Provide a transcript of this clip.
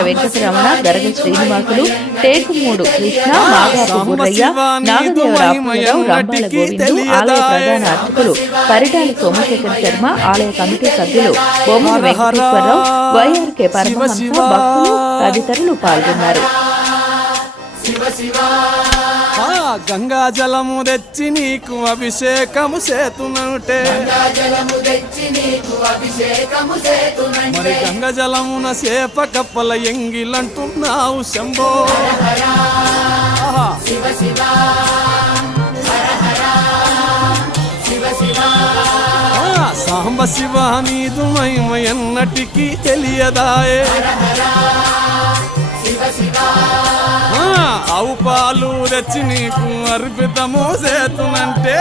వెంకటరమణ గరగ శ్రీనివాసులు టేకుమూడు కృష్ణ మాగాపు గోవిందు ఆలయ ప్రధాన అర్చకులు పరిటాల సోమశేఖర్ శర్మ ఆలయ కమిటీ సభ్యులు బొమ్మల వెంకటేశ్వరరావు వైఆర్కే పరమహంస భక్తులు తదితరులు పాల్గొన్నారు. ఆ గంగా జలము తెచ్చి నీకు అభిషేకము సేతునంటే మరి గంగ జలమున సేప కప్పల ఎంగిలంటున్నావు శంభో. ఆ, సాంబ శివ నీదు మహిమ ఎన్నటికీ తెలియదాయే. ఆవు పాలు తెచ్చి నీకు అర్పితము చేతునంటే.